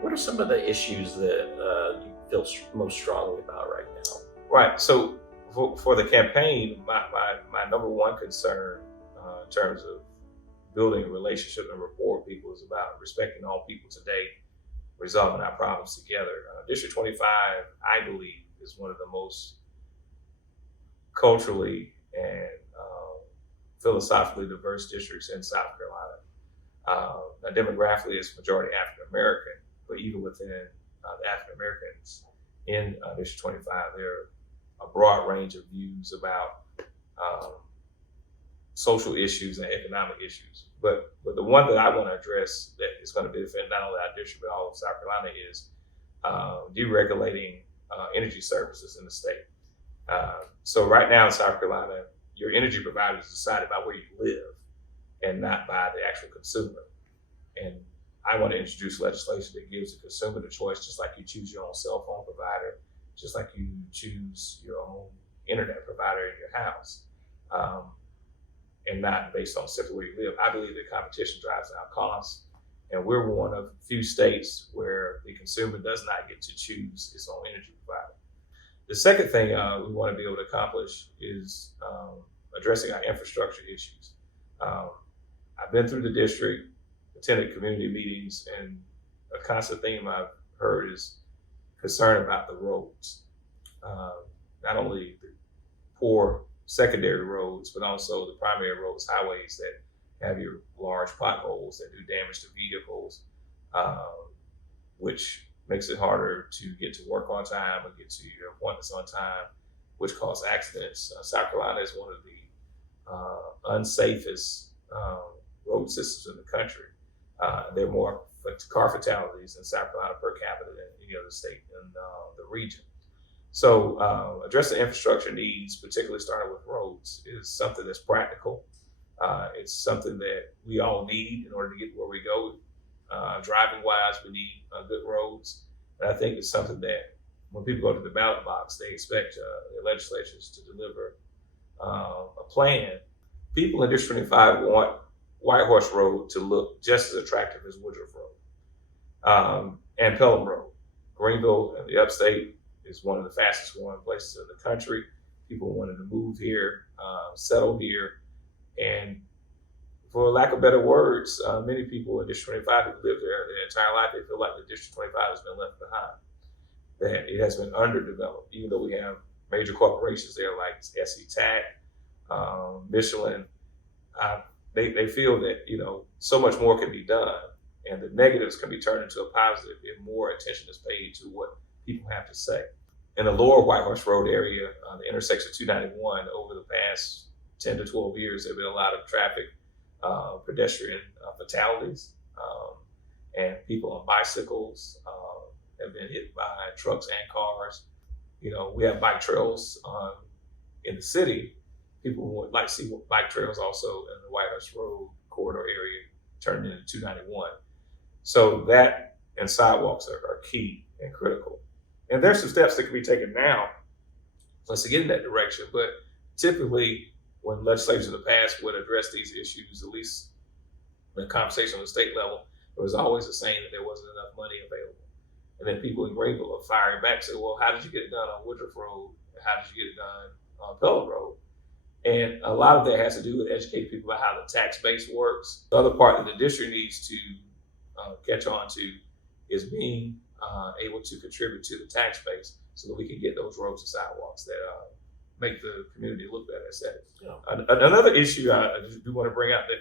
What are some of the issues that you feel most strongly about right now? Right. So for the campaign, my number one concern in terms of building a relationship and rapport with people is about respecting all people today, resolving our problems together. District 25, I believe, is one of the most culturally and philosophically diverse districts in South Carolina. Now, demographically, it's majority African American, but even within the African Americans in District 25, there are a broad range of views about um, social issues and economic issues. But the one that I want to address that is going to benefit not only our district but all of South Carolina is deregulating energy services in the state. So right now in South Carolina, your energy provider is decided by where you live and not by the actual consumer. And I want to introduce legislation that gives the consumer the choice, just like you choose your own cell phone provider, just like you choose your own internet provider in your house, and not based on simply where you live. I believe that competition drives down costs, and we're one of few states where the consumer does not get to choose its own energy provider. The second thing we want to be able to accomplish is addressing our infrastructure issues. Um, I've been through the district, attended community meetings, and a constant theme I've heard is concern about the roads. Not only the poor secondary roads, but also the primary roads, highways that have your large potholes that do damage to vehicles, which makes it harder to get to work on time or get to your appointments on time, which cause accidents. South Carolina is one of the unsafest road systems in the country. There are more car fatalities in South Carolina per capita than any other state in the region. So addressing infrastructure needs, particularly starting with roads, is something that's practical. It's something that we all need in order to get where we go. Driving wise, we need good roads. And I think it's something that when people go to the ballot box, they expect their legislatures to deliver a plan. People in District 25 want White Horse Road to look just as attractive as Woodruff Road and Pelham Road. Greenville and the upstate is one of the fastest growing places in the country. People wanted to move here, settle here, and for lack of better words, many people in District 25 who lived there their entire life, they feel like the District 25 has been left behind, that it has been underdeveloped, even though we have major corporations there like SE Tac, Michelin. They feel that so much more can be done, and the negatives can be turned into a positive if more attention is paid to what people have to say. In the lower White Horse Road area, the intersection of 291, over the past 10 to 12 years, there have been a lot of traffic, pedestrian fatalities, and people on bicycles have been hit by trucks and cars. We have bike trails in the city. People would like to see bike trails also in the White Horse Road corridor area turned into 291. So that and sidewalks are key and critical. And there's some steps that can be taken now for us to get in that direction. But typically, when legislators in the past would address these issues, at least in the conversation on the state level, there was always a saying that there wasn't enough money available. And then people in Greenville are firing back, say, well, how did you get it done on Woodruff Road? How did you get it done on Pelham Road? And a lot of that has to do with educating people about how the tax base works. The other part that the district needs to catch on to is being able to contribute to the tax base so that we can get those roads and sidewalks that make the community look better, etc. Yeah. Another issue I do want to bring up that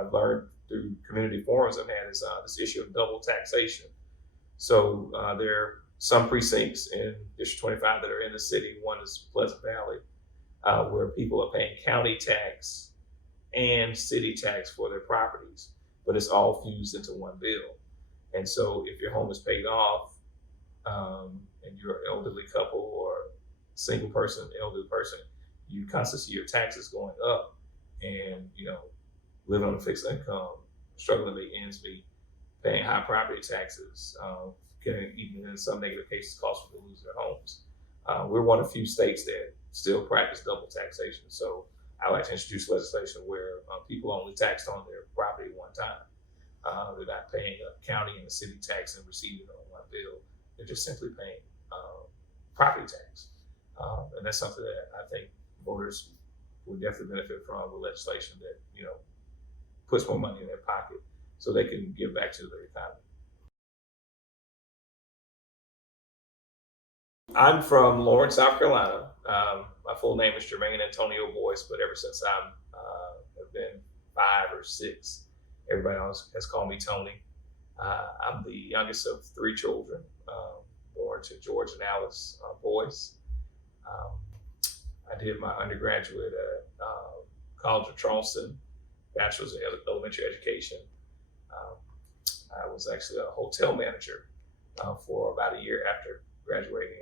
I've learned through community forums I've had is this issue of double taxation. So there are some precincts in District 25 that are in the city. One is Pleasant Valley, where people are paying county tax and city tax for their properties, but it's all fused into one bill. And so if your home is paid off and you're an elderly couple or single person, elderly person, you constantly see your taxes going up and, living on a fixed income, struggling to make ends meet, paying high property taxes, can even in some negative cases cause people to lose their homes. We're one of the few states that still practice double taxation. So I like to introduce legislation where people only taxed on their property one time. They're not paying a county and a city tax and receiving it on one bill. They're just simply paying property tax. And that's something that I think voters will definitely benefit from with legislation that, puts more money in their pocket so they can give back to the economy. I'm from Lawrence, South Carolina. My full name is Jermaine Antonio Boyce, but ever since I have been 5 or 6, everybody else has called me Tony. I'm the youngest of 3 children, born to George and Alice Boyce. I did my undergraduate at College of Charleston, bachelor's in elementary education. I was actually a hotel manager for about a year after graduating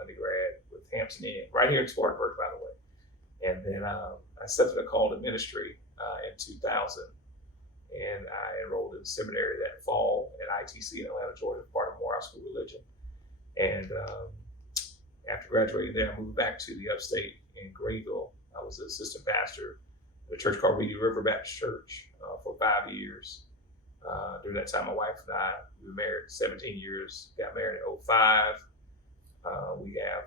undergrad with Hampton Inn, right here in Spartanburg, by the way. And then I accepted a call to ministry in 2000, and I enrolled in seminary that fall at ITC in Atlanta, Georgia, part of Morehouse School of Religion. And after graduating there, I moved back to the upstate in Greenville. I was an assistant pastor at a church called Reedy River Baptist Church for 5 years. During that time, my wife and I, we were married 17 years, got married in 2005. We have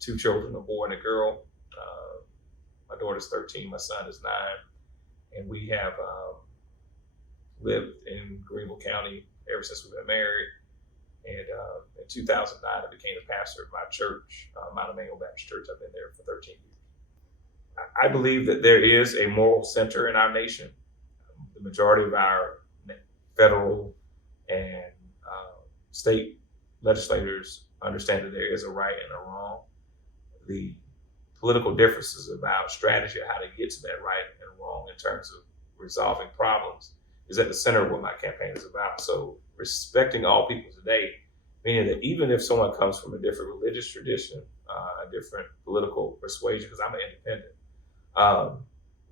2 children, a boy and a girl. My daughter's 13, my son is 9. And we have lived in Greenville County ever since we've been married. And in 2009, I became the pastor of my church, Mount Emmanuel Baptist Church. I've been there for 13 years. I believe that there is a moral center in our nation. The majority of our federal and state legislators understand that there is a right and a wrong. The political differences about strategy, how to get to that right and wrong in terms of resolving problems, is at the center of what my campaign is about. So respecting all people today, meaning that even if someone comes from a different religious tradition, a different political persuasion, because I'm an independent,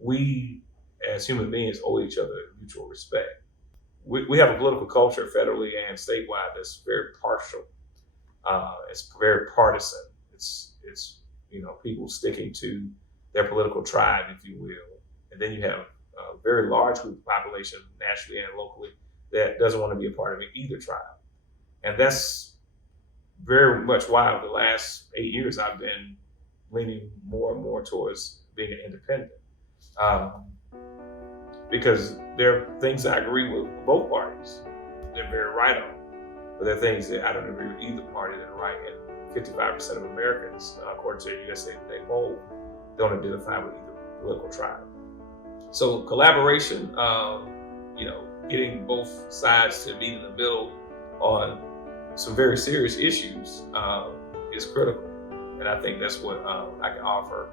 we as human beings owe each other mutual respect. We have a political culture federally and statewide that's very partial. It's very partisan. It's people sticking to their political tribe, if you will. And then you have a very large group of population nationally and locally that doesn't want to be a part of either tribe. And that's very much why over the last 8 years I've been leaning more and more towards being an independent. Because there are things that I agree with both parties. They're very right on. But there are things that I don't agree with either party that are right. And 55% of Americans, according to the USA Today poll, don't identify with either political tribe. So collaboration, getting both sides to meet in the middle on some very serious issues is critical. And I think that's what I can offer